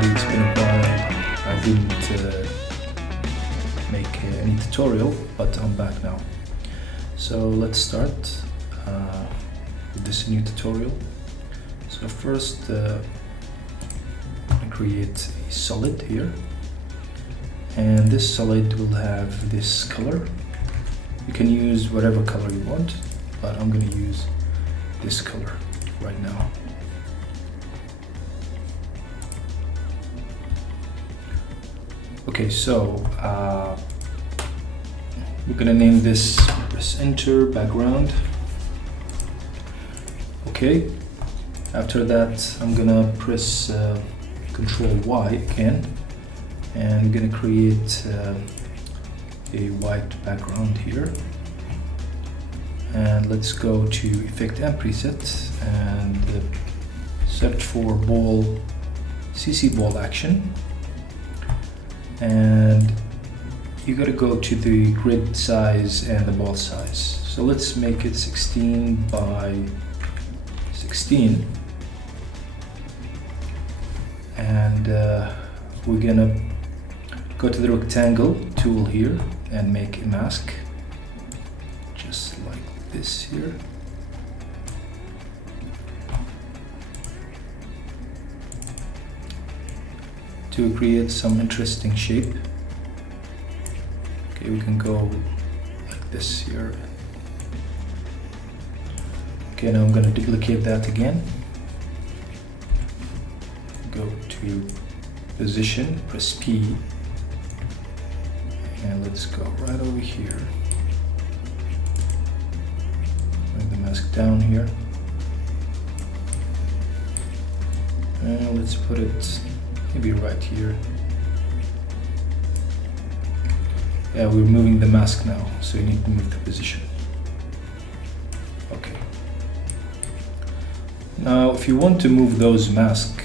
everybody, it's been a while. I didn't make any tutorial, but I'm back now. So let's start with this new tutorial. So first I create a solid here, and this solid will have this color. You can use whatever color you want, but I'm going to use this color right now. Okay, so we're gonna name this, press enter, background. Okay, after that I'm gonna press Control Y again, and I'm gonna create a white background here. And let's go to Effect and Preset and search for ball, CC ball action. And you gotta go to the grid size and the ball size. So let's make it 16 by 16. And we're gonna go to the rectangle tool here and make a mask, just like this here. To create some interesting shape. Okay, we can go like this here. Okay, now I'm going to duplicate that again. Go to position, press P, and let's go right over here. Bring the mask down here. And let's put it maybe right here. Yeah, we're moving the mask now, so you need to move the position. Okay. Now, if you want to move those mask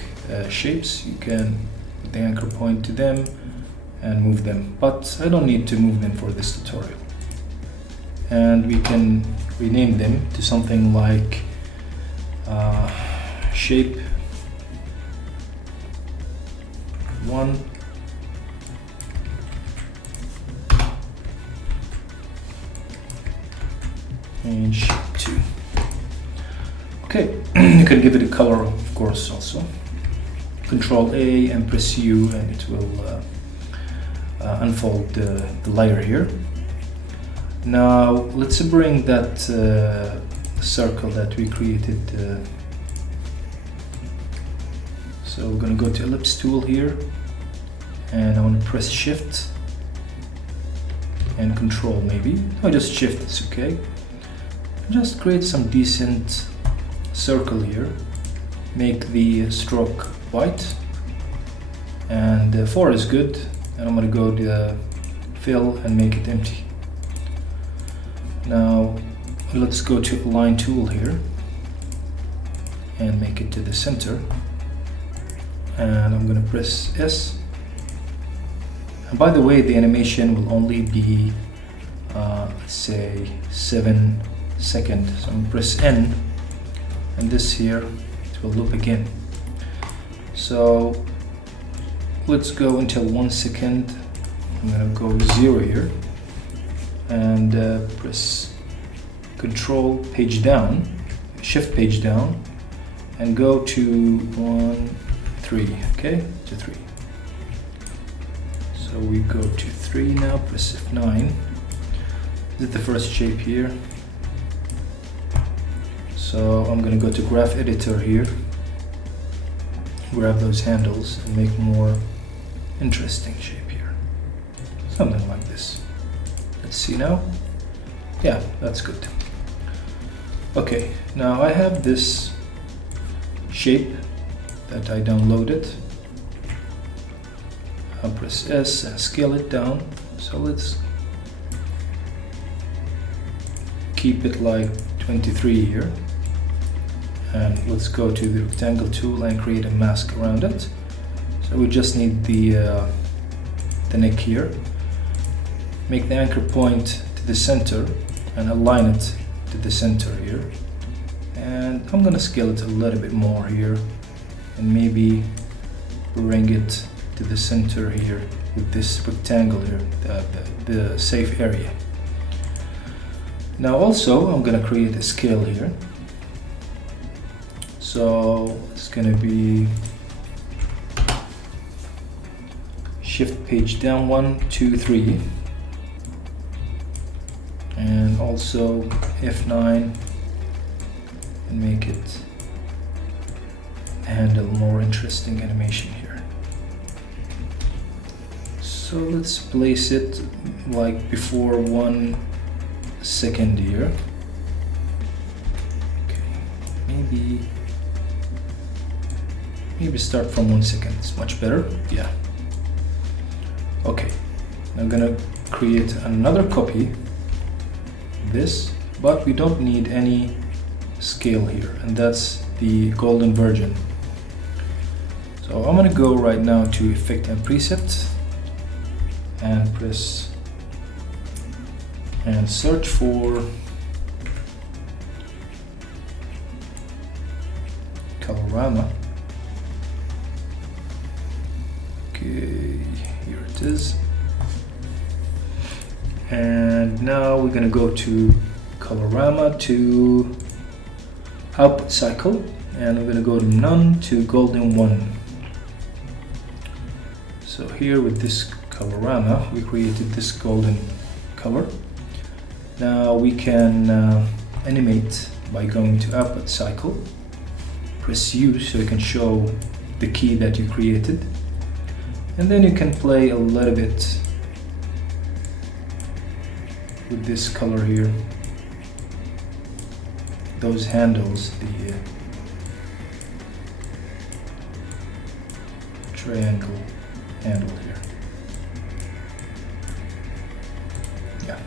shapes, you can put the anchor point to them and move them, but I don't need to move them for this tutorial. And we can rename them to something like shape 1, and shape 2. Okay, you can give it a color, of course, also. Control A and press U, and it will unfold the layer here. Now let's bring that circle that we created. So we're going to go to ellipse tool here, and I want to press shift and control, maybe. No, just shift, it's okay. Just create some decent circle here. Make the stroke white, and 4 is good. And I'm going to go to fill and make it empty. Now let's go to align tool here and make it to the center. And I'm going to press S. And by the way, the animation will only be let's say 7 seconds. So I'm going to press N, and this here, it will loop again. So let's go until 1 second. I'm going to go 0 here and press Control page down, Shift page down, and go to 1, 3, okay, to 3. So we go to 3 now, press F9. This is the first shape here. So I'm going to go to graph editor here, grab those handles and make more interesting shape here. Something like this. Let's see now. Yeah, that's good. Okay, now I have this shape that I downloaded. I'll press S and scale it down. So let's keep it like 23 here. And let's go to the rectangle tool and create a mask around it. So we just need the neck here. Make the anchor point to the center and align it to the center here. And I'm gonna scale it a little bit more here, and maybe bring it to the center here with this rectangle here, the safe area. Now also I'm gonna create a scale here. So it's gonna be shift page down 1, 2, 3, and also F9, and make it handle more interesting animation here. So let's place it like before 1 second here. Okay, maybe start from 1 second. It's much better. Yeah. Okay, I'm gonna create another copy of this, but we don't need any scale here, and that's the golden version. So I'm gonna go right now to Effect and Preset and press and search for Colorama. Okay, here it is. And now we're gonna go to Colorama to output cycle, and we're gonna go to none to golden 1. So here with this Colorama, we created this golden color. Now we can animate by going to output cycle, press U so you can show the key that you created, and then you can play a little bit with this color here, those handles, the triangle handle here. Yeah.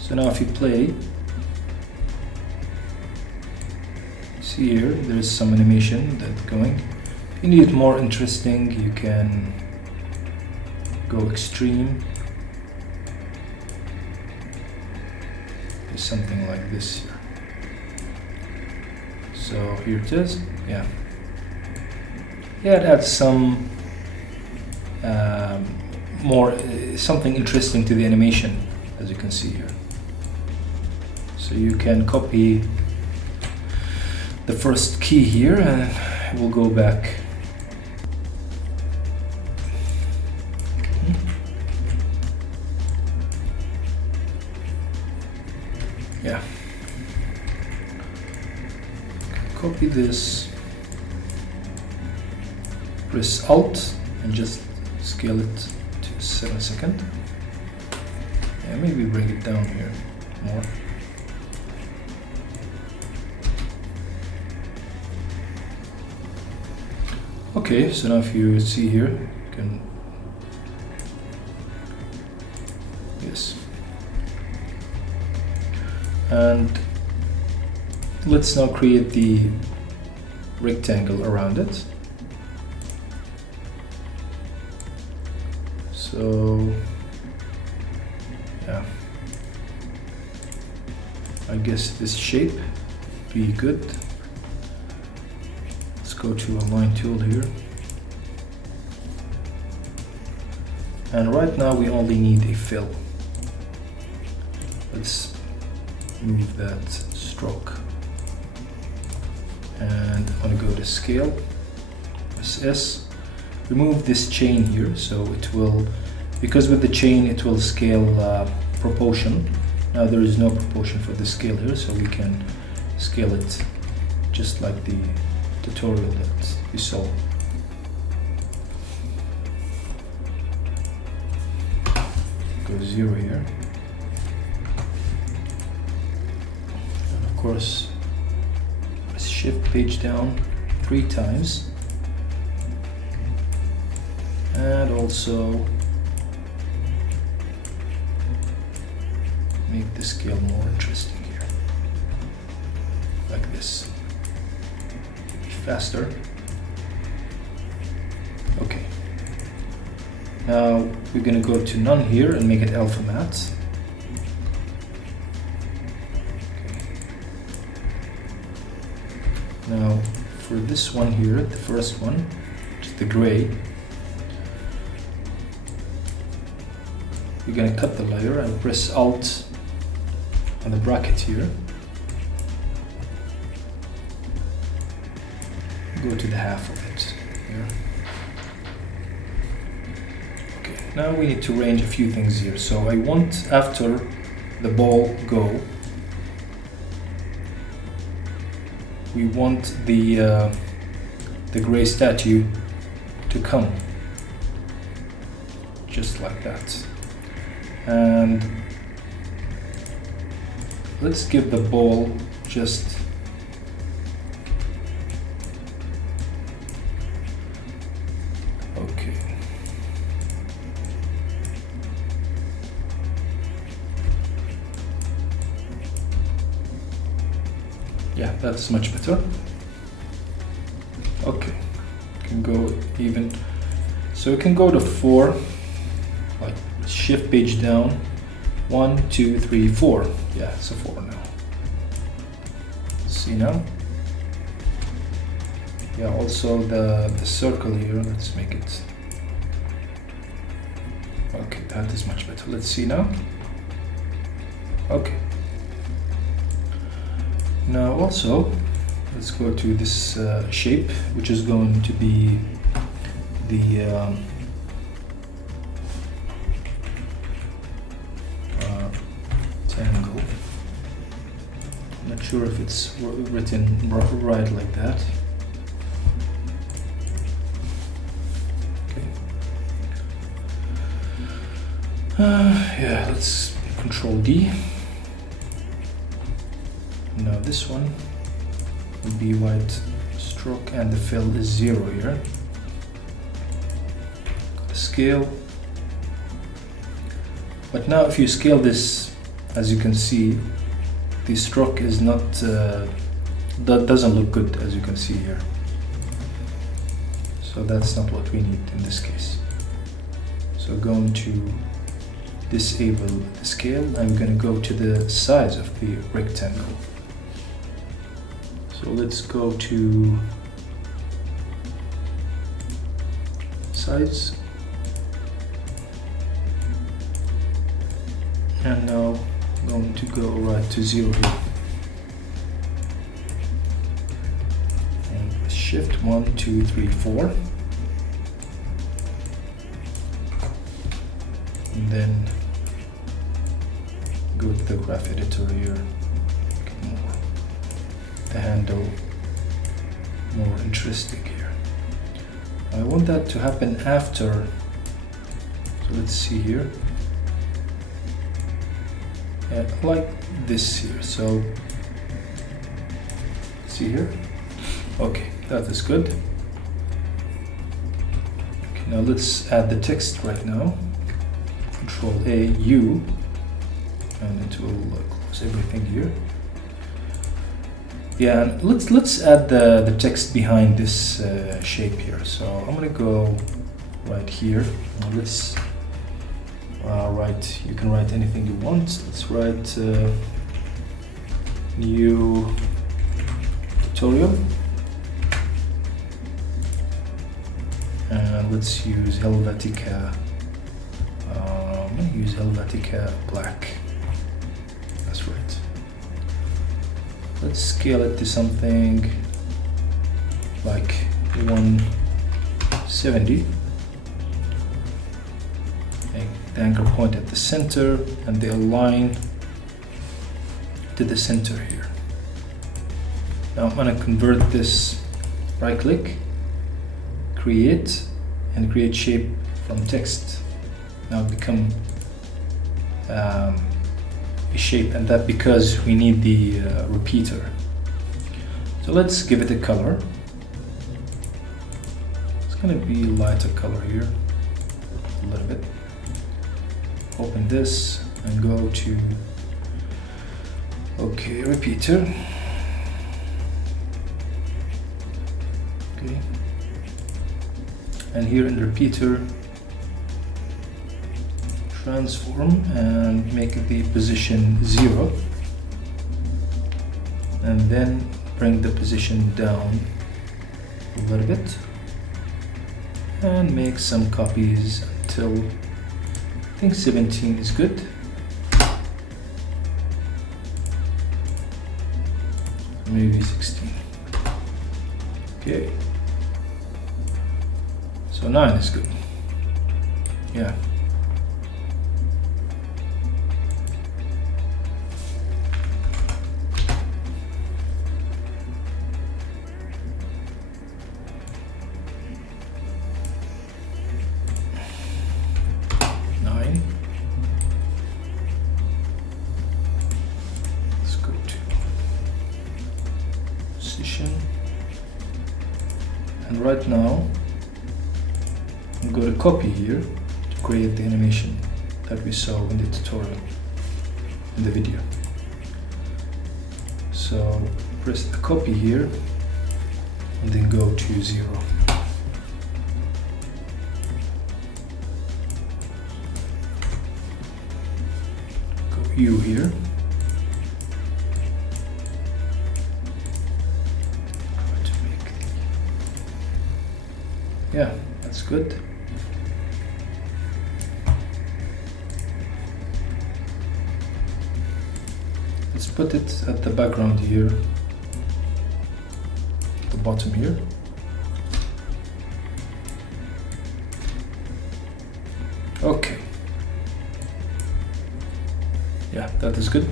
So now if you play, see here, there's some animation that's going. If you need it more interesting, you can go extreme. Do something like this here. So here it is. Yeah. Yeah, it adds some more something interesting to the animation, as you can see here. So you can copy the first key here, and we'll go back. Yeah. Copy this, press Alt, and just scale it to 7 seconds. Yeah, maybe bring it down here more. Okay, so now if you see here, you can, yes. And let's now create the rectangle around it. So, yeah, I guess this shape would be good. Let's go to a line tool here. And right now we only need a fill. Let's move that stroke. And I want to go to scale, press S, remove this chain here, so it will, because with the chain it will scale proportion. Now there is no proportion for the scale here, so we can scale it just like the tutorial that we saw. Go 0 here. And of course, shift page down 3 times, and also make the scale more interesting here, like this. Be faster. Okay. Now we're going to go to none here and make it alpha matte. Now for this one here, the first one, which is the gray. We're gonna cut the layer and press Alt on the bracket here. Go to the half of it here. Okay, now we need to arrange a few things here. So I want, after the ball go, we want the gray statue to come, just like that. And let's give the ball just okay. Yeah, that's much better. Okay, can go even. So we can go to 4, like shift page down. 1, 2, 3, 4. Yeah, it's a 4 now. See now? Yeah, also the circle here, let's make it. Okay, that is much better. Let's see now. Okay. Now also, let's go to this shape, which is going to be the triangle. I'm not sure if it's written right like that. Okay. Yeah, let's Control D. Now this one will be white stroke and the fill is 0 here. Scale. But now if you scale this, as you can see, the stroke is not, that doesn't look good, as you can see here. So that's not what we need in this case. So going to disable the scale, I'm going to go to the size of the rectangle. So let's go to size. And now I'm going to go right to 0 here. And shift 1, 2, 3, 4. And then go to the graph editor here. The handle more interesting here. I want that to happen after. So let's see here. Like this here. So see here. Okay, that is good. Okay, now let's add the text right now. Control A, U, and it will close everything here. Yeah, and let's add the text behind this shape here. So I'm gonna go right here. Let's write. You can write anything you want. Let's write new tutorial, and let's use Helvetica. I'm gonna use Helvetica black. That's right. Let's scale it to something like 170. Make the anchor point at the center and the align to the center here. Now I'm going to convert this, right click, create, and create shape from text. Now become a shape, and that because we need the repeater. So let's give it a color. It's going to be lighter color here, a little bit. Open this and go to okay, repeater. Okay, and here in repeater, transform and make the position 0, and then bring the position down a little bit. and make some copies until I think 17 is good. Maybe 16. Okay. So 9 is good. Yeah. And right now I'm going to copy here to create the animation that we saw in the tutorial, in the video. So press the copy here and then go to 0. Go U here. Yeah, that's good. Let's put it at the background here, the bottom here. Okay. Yeah, that is good.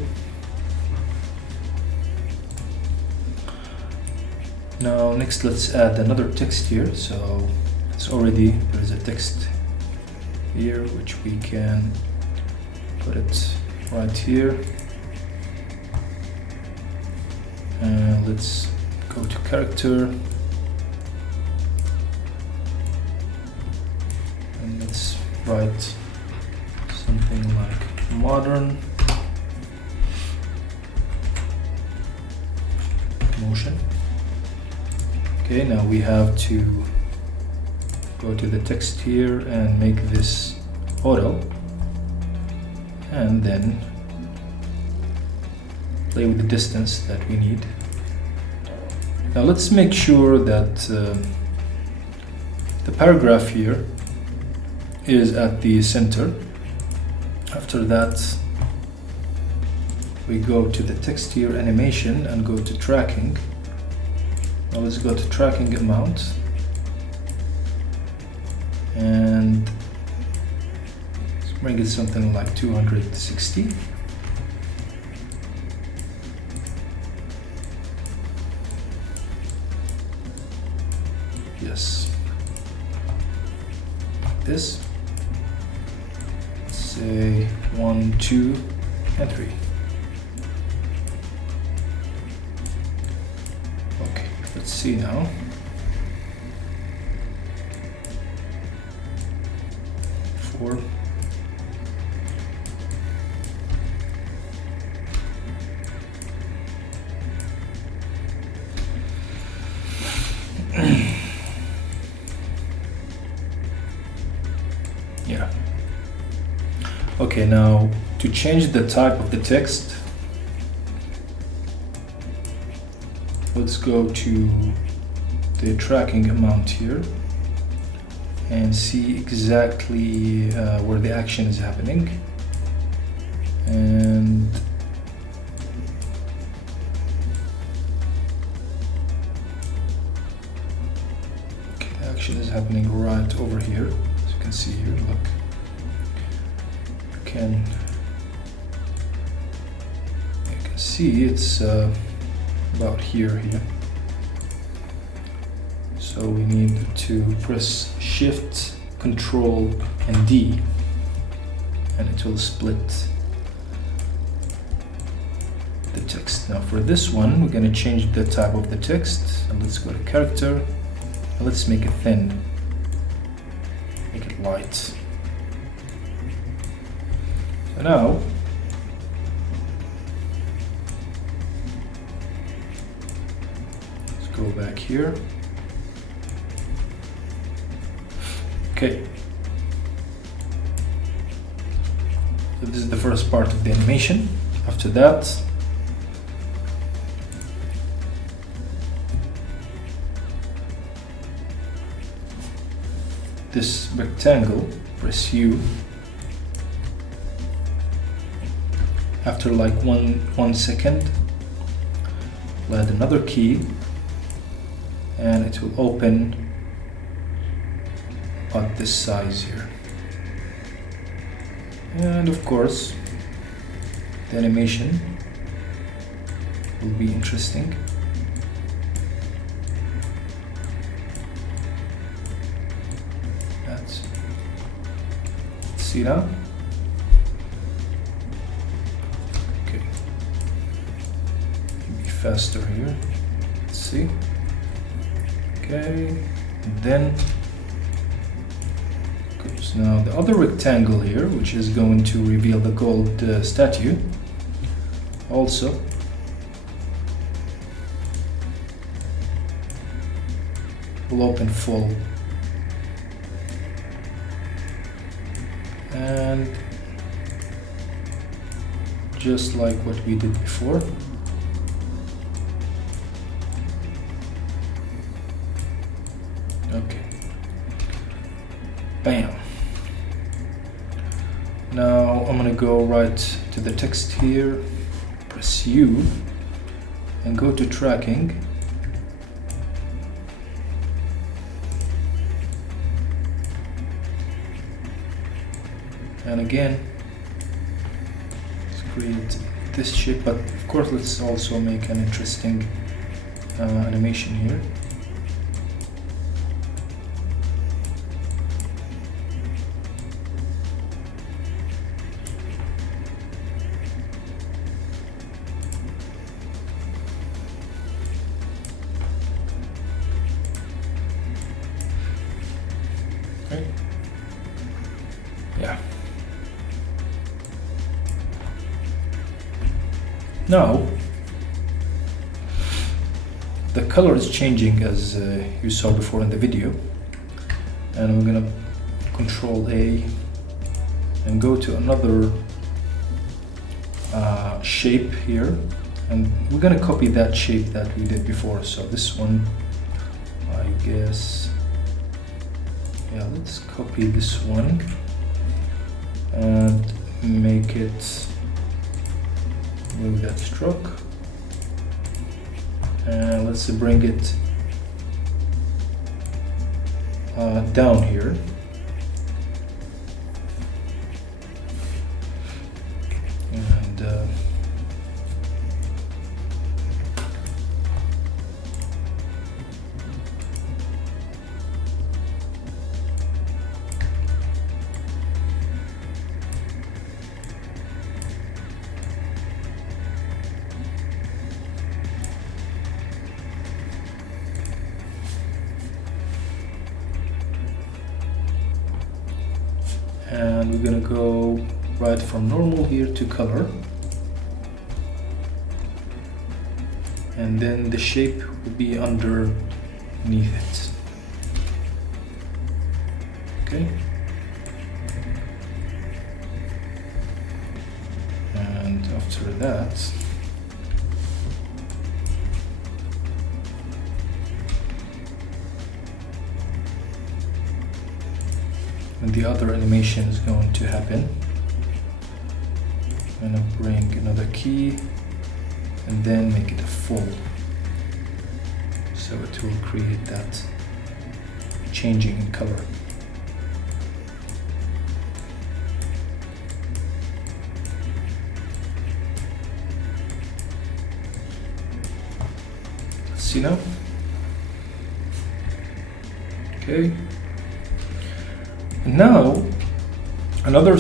Now next let's add another text here. So there is a text here which we can put it right here, and let's go to character and let's write something like modern motion. Okay, now we have to go to the text here and make this auto, and then play with the distance that we need. Now let's make sure that the paragraph here is at the center. After that we go to the text here, animation, and go to tracking. Now let's go to tracking amount and let's bring it something like 260. Yes. This. Let's say 1, 2, and 3. Okay, let's see now. Yeah. Okay, now to change the type of the text, let's go to the tracking amount here and see exactly where the action is happening. And okay, the action is happening right over here, as you can see here. Look, you can see it's about here. So we need to press Shift, Control, and D, and it will split the text. Now for this one, we're going to change the type of the text. And let's go to character, and let's make it thin, make it light. So now, let's go back here. Okay, so this is the first part of the animation. After that, this rectangle, press U. After like one second, we'll add another key and it will open at this size here. And of course, the animation will be interesting. Let's see that. Okay, maybe faster here. Let's see. Okay, and then goes now the other rectangle here, which is going to reveal the gold statue. Also, will open full, and just like what we did before. Okay, bam. Now I'm gonna go right to the text here, press U, and go to tracking. And again, let's create this shape, but of course let's also make an interesting animation here. Okay. Yeah. Now, the color is changing as you saw before in the video, and we're gonna Control A and go to another shape here, and we're gonna copy that shape that we did before. So this one, I guess, yeah, let's copy this one and make it, move that stroke, and let's bring it down here. And and we're gonna go right from normal here to color, and then the shape will be underneath it. Okay, and after that, and the other animation is going to happen. I'm gonna bring another key and then make it a full, so it will create that changing in color. See now? Okay. Now, another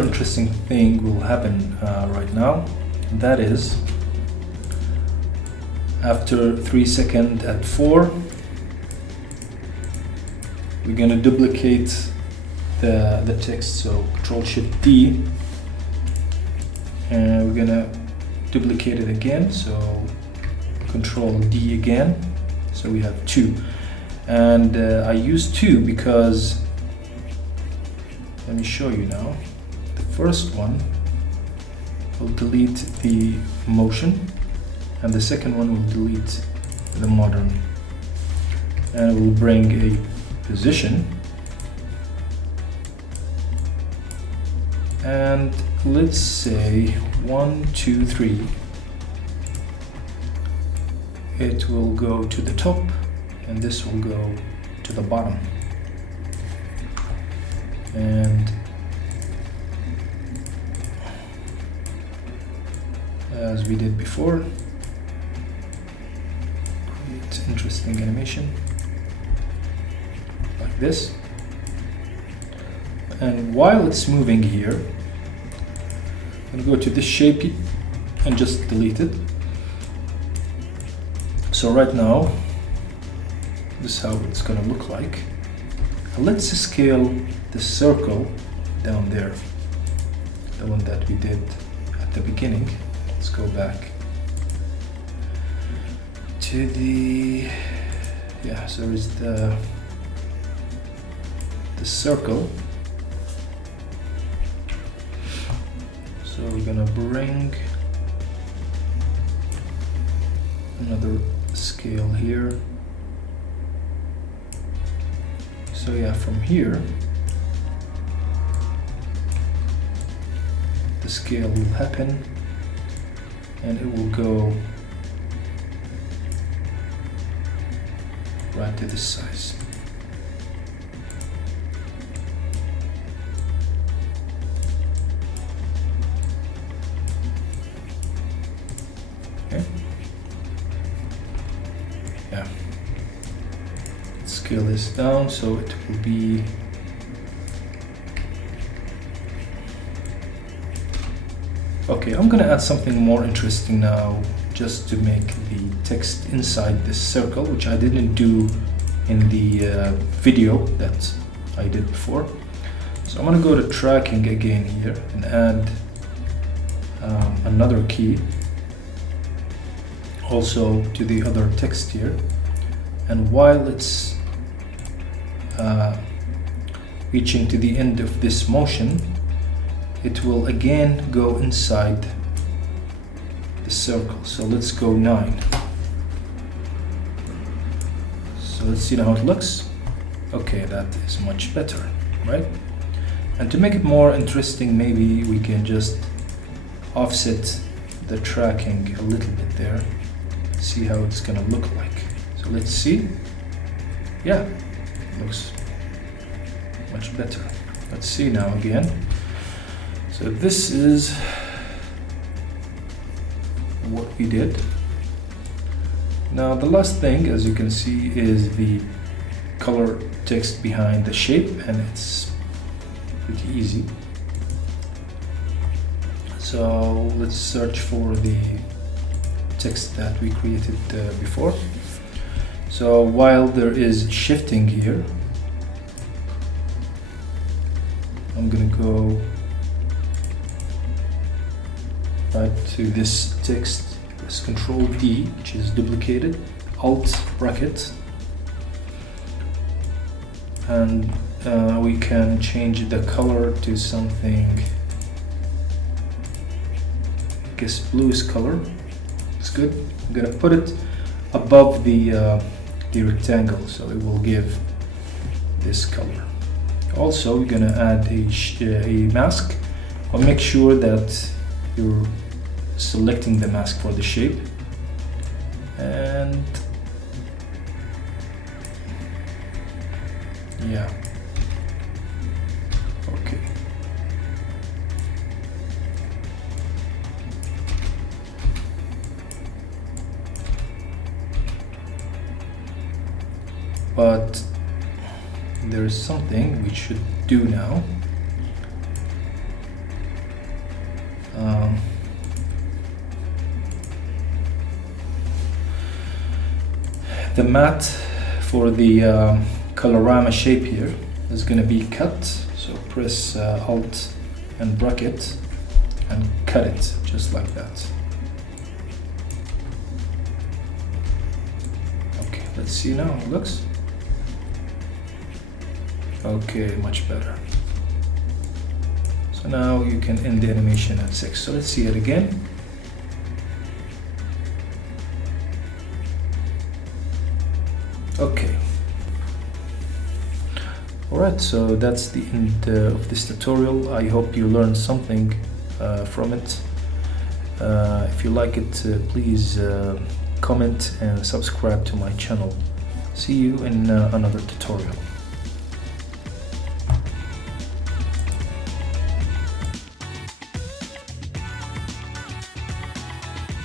interesting thing will happen right now. And that is, after 3 seconds at 4, we're gonna duplicate the text. So Control-Shift-D, and we're gonna duplicate it again. So Control-D again. So we have 2, and I use 2 because, let me show you now. The first one will delete the motion, and the second one will delete the modern, and it will bring a position and let's say 1, 2, 3. It will go to the top and this will go to the bottom. And as we did before, create interesting animation like this. And while it's moving here, I'm going to go to this shape and just delete it. So right now, this is how it's going to look like. And let's scale the circle down there, the one that we did at the beginning. Let's go back to the, so is the circle. So we're gonna bring another scale here. So yeah, from here the scale will happen and it will go right to this size. Okay. Yeah. Scale this down so it will be okay. I'm gonna add something more interesting now, just to make the text inside this circle, which I didn't do in the video that I did before. So I'm gonna go to tracking again here and add another key also to the other text here. And while it's reaching to the end of this motion, it will again go inside the circle. So let's go 9. So let's see how it looks. Okay, that is much better, right? And to make it more interesting, maybe we can just offset the tracking a little bit there. See how it's gonna look like. So let's see. Yeah, looks much better. Let's see now again. So this is what we did. Now the last thing, as you can see, is the color text behind the shape, and it's pretty easy. So let's search for the text that we created before. So while there is shifting here, I'm gonna go right to this text, press Control D, which is duplicated, Alt bracket, and we can change the color to something, I guess bluish color. It's good. I'm gonna put it above the rectangle, so it will give this color. Also, we're gonna add a mask. I'll make sure that you're selecting the mask for the shape, and yeah, okay. But there is something we should do now. The mat for the colorama shape here is going to be cut. So press Alt and bracket and cut it just like that. Okay, let's see now how it looks. Okay, much better. So now you can end the animation at 6. So let's see it again. Okay. Alright, so that's the end of this tutorial. I hope you learned something from it. If you like it, please comment and subscribe to my channel. See you in another tutorial.